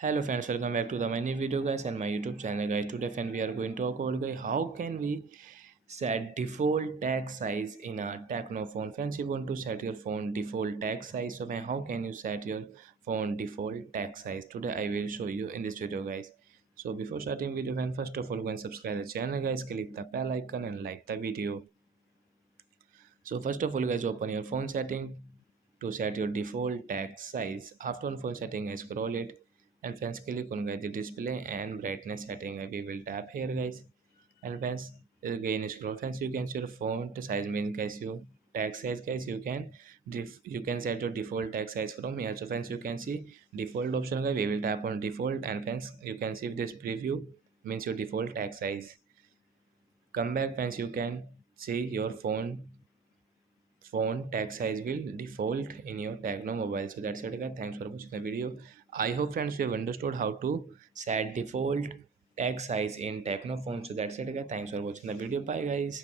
Hello friends, welcome back to the my new video guys and my YouTube channel guys. Today friend we are going to talk about guys how can we set default text size in a Tecno phone. Friends, you want to set your phone default text size. So man, how can you set your phone default text size? Today I will show you in this video guys. So before starting video friend, first of all go and subscribe the channel guys, click the bell icon and like the video. So first of all guys, open your phone setting to set your default text size. After on phone setting, guys, scroll it and friends click on guys the display and brightness setting. We will tap here guys, and friends again scroll. Friends, you can see your font size means guys you text size guys you can set your default text size from here. So friends, you can see default option guys. We will tap on default and friends you can see this preview means your default text size. Come back friends, you can see your phone text size will default in your Tecno mobile. So that's it guys, thanks for watching the video. I hope friends you have understood how to set default text size in Tecno phone. So that's it guys, thanks for watching the video. Bye guys.